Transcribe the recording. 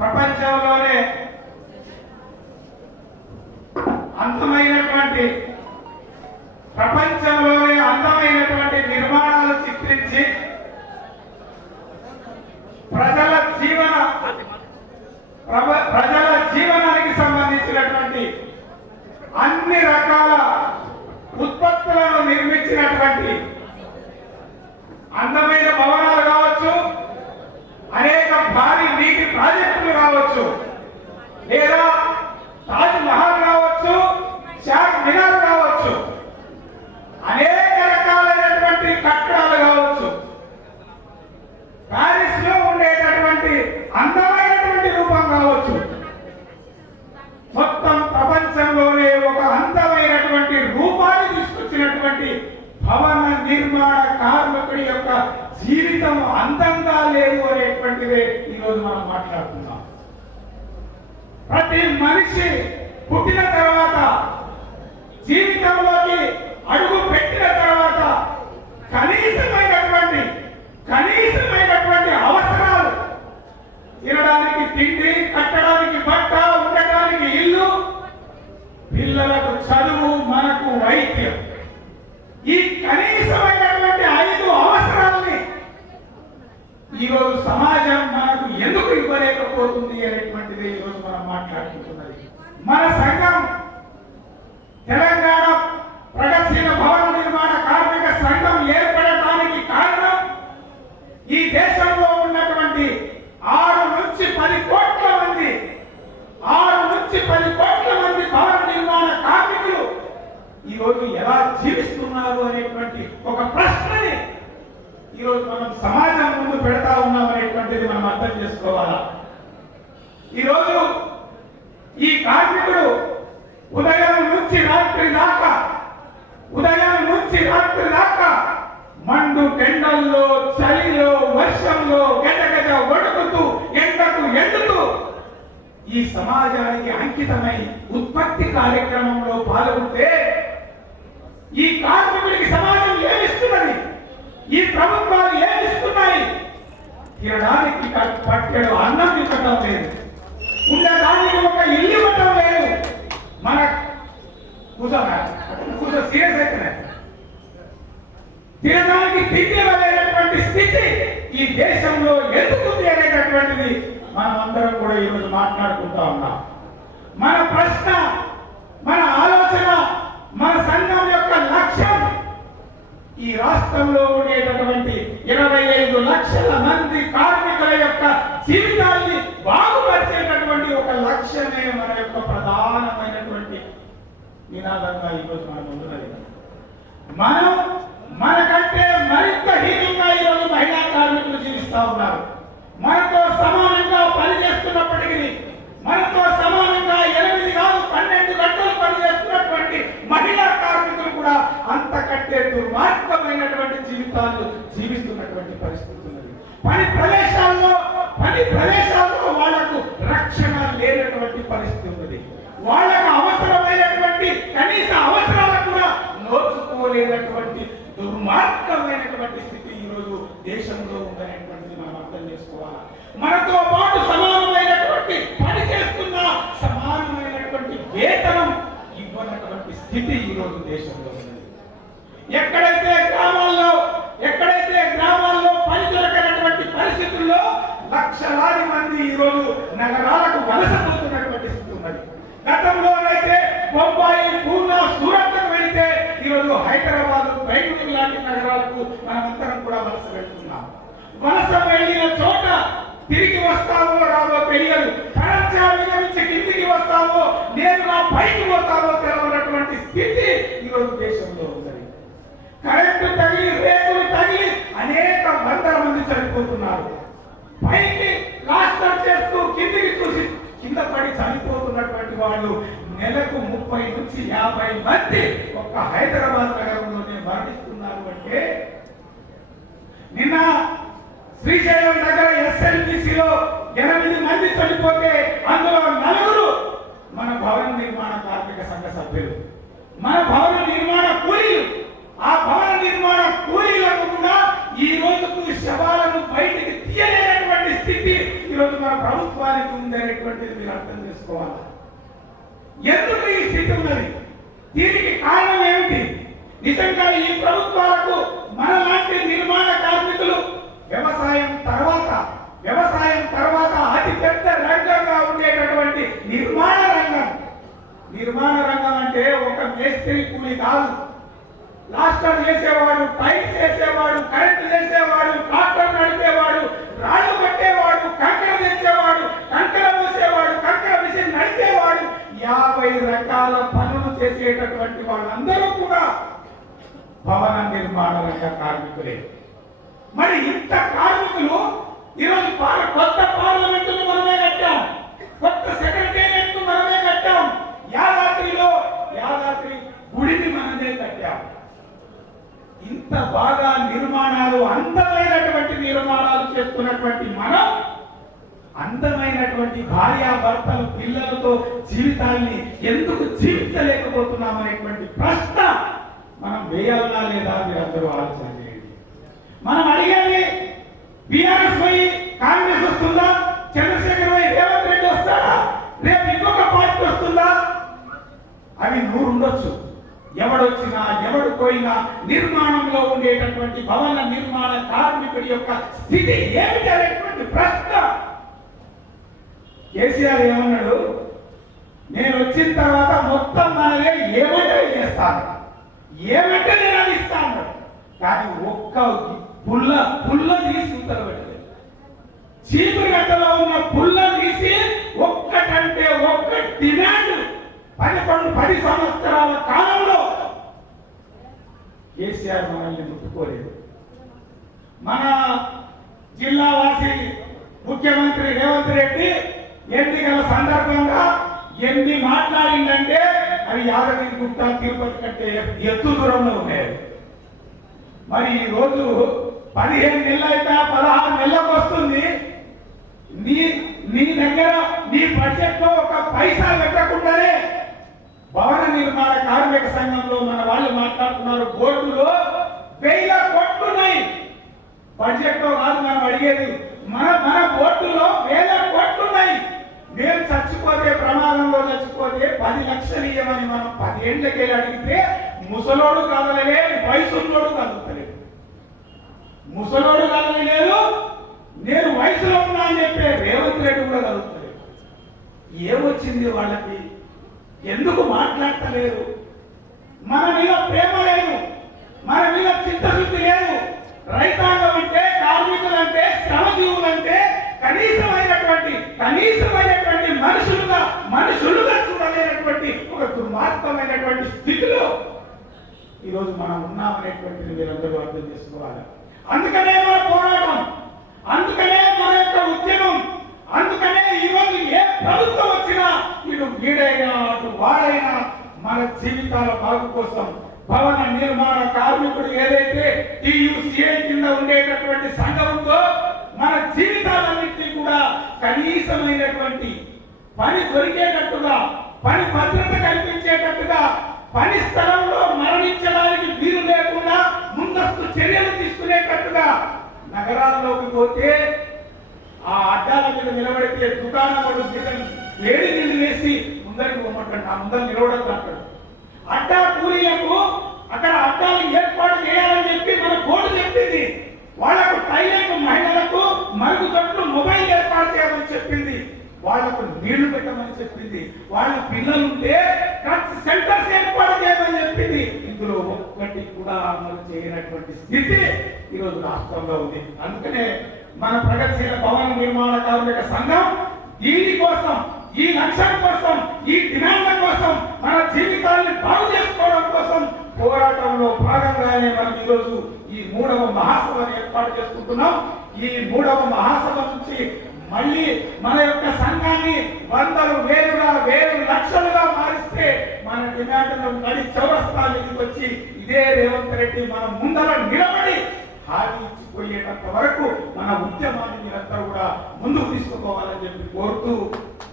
ప్రపంచంలోనే అందమైనటువంటి ప్రపంచంలోనే అందమైనటువంటి నిర్మాణాలు చిత్రించి ప్రజల జీవన ప్రజల జీవనానికి సంబంధించినటువంటి అన్ని రకాల ఉత్పత్తులను నిర్మించినటువంటి అందమైన భవన కావచ్చు అనేక భారీ నీటి ప్రాజెక్టులు కావచ్చు. లేదా తాజ్ మహల్ కావచ్చు షాక్ మినార్ కావచ్చు. అనేక రకాలైనటువంటి కట్టడాలు కావచ్చు. ప్యారిస్లో ఉండేటటువంటి అందమైనటువంటి రూపం కావచ్చు. మొత్తం ప్రపంచంలోనే ఒక అందమైనటువంటి రూపాన్ని తీసుకొచ్చినటువంటి భవన నిర్మాణ కార్మికుడి యొక్క జీవితం అందంగా లేదు అనేటువంటిదే ఈరోజు మనం మాట్లాడుతున్నాం. ప్రతి మనిషి పుట్టిన తర్వాత జీవితంలోకి అడుగు పెట్టిన తర్వాత కనీసమైనటువంటి కనీసమైనటువంటి అవసరాలు తినడానికి తిండి కట్టడానికి బట్ట ఉండటానికి ఇల్లు పిల్లలకు చదువు మనకు వైద్యం. ఈ కనీసమైనటువంటి ఐదు అవసరాల్ని ఈరోజు సమాజం ఇవ్వలేకపోతుంది అనేటువంటిది ఈరోజు మనం మాట్లాడుకుంటున్నది. మన సంఘం తెలంగాణ ప్రగతిశీల భవన నిర్మాణ కార్మిక సంఘం ఏర్పడటానికి కారణం ఈ దేశంలో ఉన్నటువంటి ఆరు నుంచి పది కోట్ల మంది ఆరు నుంచి పది కోట్ల మంది భవన నిర్మాణ కార్మికులు ఈ ఎలా జీవిస్తున్నారు అనేటువంటి ఒక ప్రశ్నని ఈ రోజు మనం సమాజం ముందు పెడతా ఉన్నాం అనేటువంటిది మనం అర్థం చేసుకోవాలా? ఈ రోజు ఈ కార్మికుడు ఉదయం నుంచి రాత్రి దాకా ఉదయం నుంచి రాత్రి దాకా మండు కెండల్లో చలిలో వర్షంలో గజగజ వణుకుతూ ఎండకు ఎండుతూ ఈ సమాజానికి అంకితమై ఉత్పత్తి కార్యక్రమంలో పాల్గొంటే ఈ కార్మికుడికి సమాజం ఏమిస్తున్నది? ఈ ప్రభుత్వాలు ఏమిస్తున్నాయి? తినడానికి పట్టెడు అన్నం ఇవ్వటం లేదు. ఉండడానికి ఒక ఇల్లు ఇవ్వటం లేదు. మన కూర్చోనా కూర్చో సీరియస్ అవుతున్నాయి తినడానికి తిండి ఇవ్వలేనటువంటి స్థితి ఈ దేశంలో ఎందుకుంది అనేటటువంటిది మనం అందరం కూడా ఈరోజు మాట్లాడుకుంటా ఉన్నాం. మన ప్రశ్న మన ఆలోచన మన సంఘం యొక్క లక్ష్యం ఈ రాష్ట్రంలో ఉండేటటువంటి ఇరవై ఐదు లక్షల మంది కార్మికుల యొక్క జీవితాన్ని బాగా ఒక మన యొక్క ప్రధానమైనటువంటి నినాదంగా ఈరోజు మన ఉన్నది మనం మనకంటే మరింత హీనంగా ఈరోజు మహిళా కార్మికులు జీవిస్తూ ఉన్నారు. మనతో సమానంగా పనిచేస్తున్నప్పటికీ మనతో సమానంగా ఎనిమిది కాదు పన్నెండు గంటలు పనిచేస్తున్నటువంటి మహిళా కార్మికులు కూడా అంతకంటే దుర్మార్గమైనటువంటి జీవితాలు జీవిస్తున్నటువంటి పరిస్థితి ఉన్నది పని ప్రదేశాల్లో పని ప్రదేశాల్లో వాళ్ళకు అవసరమైనటువంటి కనీస అవసరాలకు కూడా నోచుకోలేనటువంటి దుర్మార్గమైనటువంటి స్థితి ఈరోజు దేశంలో ఉందనేటువంటిది మనం అర్థం చేసుకోవాలి. మనతో పాటు సమానమైనటువంటి పని చేస్తున్న సమానమైనటువంటి వేతనం ఇవ్వనటువంటి స్థితి ఈరోజు దేశంలో ఉంది ఎక్కడైతే తిరిగి వస్తావో రావో తెలియదు. కరంచాలి నుంచి కిందికి వస్తావో నేను నా పైకి పోతావో తెలవనటువంటి స్థితి ఈరోజు దేశంలో ఉంది కరెంటు తగిలి రేకులు తగిలి అనేక వందల మంది చనిపోతున్నారు. పైకి లాస్టర్ చేస్తూ కిందికి చూసి కింద పడి చనిపోతున్నటువంటి వాళ్ళు నెలకు ముప్పై నుంచి యాభై మంది ఒక్క హైదరాబాద్ నగరంలోనే మరణిస్తున్నారు అంటే నిన్న శ్రీశైలం దగ్గర ఎస్ఎల్బిసిలో ఎనిమిది మంది చనిపోతే అందులో నలుగురు మన భవన నిర్మాణ కార్మిక సంఘ సభ్యులు. మన భవన నిర్మాణ కూలీలు. ఆ భవన నిర్మాణ కూలీలకు కూడా ఈ రోజుకు శవాలను బయటికి తీయలేనటువంటి స్థితి ఈరోజు మన ప్రభుత్వానికి ఉంది చేసుకోవాలి. ఎందుకు ఈ స్థితి ఉన్నది? దీనికి కారణం ఏమిటి? నిజంగా ఈ ప్రభుత్వాలకు మనలాంటి నిర్మాణ కార్మికులు వ్యవసాయ తర్వాత వ్యవసాయం తర్వాత అతి పెద్ద రంగంగా ఉండేటటువంటి నిర్మాణ రంగం. నిర్మాణ రంగం అంటే ఒక మేస్త్రి కూలి కాదు. లాస్టర్ చేసేవాడు పైప్ చేసేవాడు కరెంట్ చేసేవాడు ట్రాక్టర్ నడిపేవాడు రాళ్ళు కట్టేవాడు కంకర తెచ్చేవాడు కంకర మూసేవాడు కంకర మిషన్ నడిచేవాడు యాభై రకాల పనులు చేసేటటువంటి వాళ్ళందరూ కూడా భవన నిర్మాణ రంగ కార్మికులే. మరి ఇంత కార్మికులు ఈరోజు కొత్త పార్లమెంట్ మనమే కట్టాం కొత్త సెక్రటేరియట్ మనమే కట్టాం యాదాద్రిలో యాదాద్రి గుడిని మనమే కట్టాం ఇంత బాగా నిర్మాణాలు అందమైనటువంటి నిర్మాణాలు చేస్తున్నటువంటి మనం భార్యా భర్తలు పిల్లలతో జీవితాల్ని ఎందుకు జీవించలేకపోతున్నాం అనేటువంటి ప్రశ్న మనం వేయాలా లేదా మీరందరూ ఆలోచన చేయండి. మనం అడిగేది బీఆర్ఎస్ పోయి కాంగ్రెస్ వస్తుందా? చంద్రశేఖర్ పోయి రేవంత్ రెడ్డి వస్తాడా? రేపు ఇంకొక పార్టీ వస్తుందా? అవి నూరు ఉండొచ్చు ఎవడొచ్చినా ఎవడు పోయినా నిర్మాణంలో ఉండేటటువంటి భవన నిర్మాణ కార్మికుడి యొక్క స్థితి ఏమిటి అనేటువంటి ప్రశ్న కేసీఆర్ ఏమన్నాడు? నేను వచ్చిన తర్వాత మొత్తం మనమే ఏమంటే చేస్తాను. ఏమంటే నేను అది ఇస్తాను. కానీ ఒక్క పుల్ల పుల్ల తీసి ఉత్తర పెట్టలేదు. చీపురుగడ్డలో ఉన్న పుల్ల తీసి ఒక్కటంటే ఒక్క డిమాండ్ పదకొండు పది సంవత్సరాల కాలంలో కేసీఆర్ మనల్ని ముట్టుకోలేదు. మన జిల్లా వాసి ముఖ్యమంత్రి రేవంత్ రెడ్డి ఎన్నికల సందర్భంగా ఎన్ని మాట్లాడిందంటే అవి యాదగిరి గుట్ట తిరుపతి కంటే ఎత్తు దూరంలో ఉండేది మరి ఈ రోజు పదిహేను నెలలు అయితే పదహారు నెలలకు వస్తుంది. నీ నీ దగ్గర నీ బడ్జెట్లో ఒక పైసా పెట్టకుండానే భవన నిర్మాణ కార్మిక సంఘంలో మన వాళ్ళు మాట్లాడుతున్నారు. బోర్డులో వేల కోట్లున్నాయి బడ్జెట్లో కాదు మనం అడిగేది మన మన బోర్డులో వేల కోట్లున్నాయి నేను చచ్చిపోతే ప్రమాదంలో చచ్చిపోతే పది లక్షలు ఇవ్వమని మనం పదేళ్ళకి అడిగితే ముసలోడు కదలలేదు వయసులోడు కదులుతలేదు ముసలోడు కదలలేదు నేను వయసులో ఉన్నా అని చెప్పే రేవంత్ రెడ్డి కూడా కదులుతలేదు ఏమొచ్చింది వాళ్ళకి? ఎందుకు మాట్లాడతలేరు? మన మీద ప్రేమ లేదు మన మీద చిత్తశుద్ధి లేదు రైతా అంటే కార్మికులు అంటే శ్రమజీవులు అంటే కనీసమైనటువంటి కనీసమైనటువంటి మనుషులుగా మనుషులుగా చూడలేనటువంటి ఒక దుర్మార్గమైనటువంటి స్థితిలో ఈరోజు మనం ఉన్నామనేటువంటిది మీరందరూ అర్థం చేసుకోవాలి. అందుకనే మన పోరాటం అందుకనే మన యొక్క ఉద్యమం అందుకనే ఈరోజు ఏ ప్రభుత్వం వచ్చినా వీడు వీడైనా అటు వాడైనా మన జీవితాల బాగు కోసం భవన నిర్మాణ కార్మికుడు ఏదైతే టీయూసీఏ కింద ఉండేటటువంటి సంఘం ఉందో మన జీవితాలన్నింటినీ కూడా కనీసమైనటువంటి పని దొరికేటట్టుగా పని భద్రత కల్పించేటట్టుగా పని స్థలంలో మరణించడానికి వీలు లేకుండా ముందస్తు చర్యలు తీసుకునేటట్టుగా నగరాల్లోకి పోతే ఆ అడ్డాల మీద నిలబడితే దుకాణం వాడు మీద నీళ్ళు వేసి ముందరికి పోమంటాడు ఆ ముందర నిలవడం అంటాడు అడ్డా కూలీలకు అక్కడ అడ్డాలు ఏర్పాటు చేయాలని చెప్పి మన బోర్డు చెప్పింది. వాళ్ళకు టైలెంట్ మహిళలకు మరుగుదొడ్లు మొబైల్ ఏర్పాటు చేయమని చెప్పింది. వాళ్ళకు నీళ్ళు పెట్టమని చెప్పింది. వాళ్ళ పిల్లలుంటే సెంటర్స్ ఏర్పాటు చెప్పింది ఇందులో ఒక్కటి కూడా అమలు చేయనటువంటి స్థితి ఈరోజు రాష్ట్రంలో ఉంది. అందుకనే మన ప్రగతిశీల భవన నిర్మాణ కార్మిక సంఘం దీనికోసం ఈ లక్ష్యం కోసం ఈ డిమాండ్ల కోసం మన జీవితాన్ని బాగు చేసుకోవడం కోసం పోరాటంలో భాగంగానే మనం ఈరోజు ఈ మూడవ మహాసభను ఏర్పాటు చేసుకుంటున్నాం. ఈ మూడవ మహాసభ నుంచి మళ్ళీ మన యొక్క సంఘాన్ని వందలు వేలుగా వేలు మన డిమాండ్ను చౌరస్తా మీదకి వచ్చి ఇదే రేవంత్ రెడ్డి మన ముందర నిలబడి హామీ ఇచ్చిపోయేటంత వరకు మన ఉద్యమాన్ని మీరంతా కూడా ముందుకు తీసుకుపోవాలని చెప్పి కోరుతూ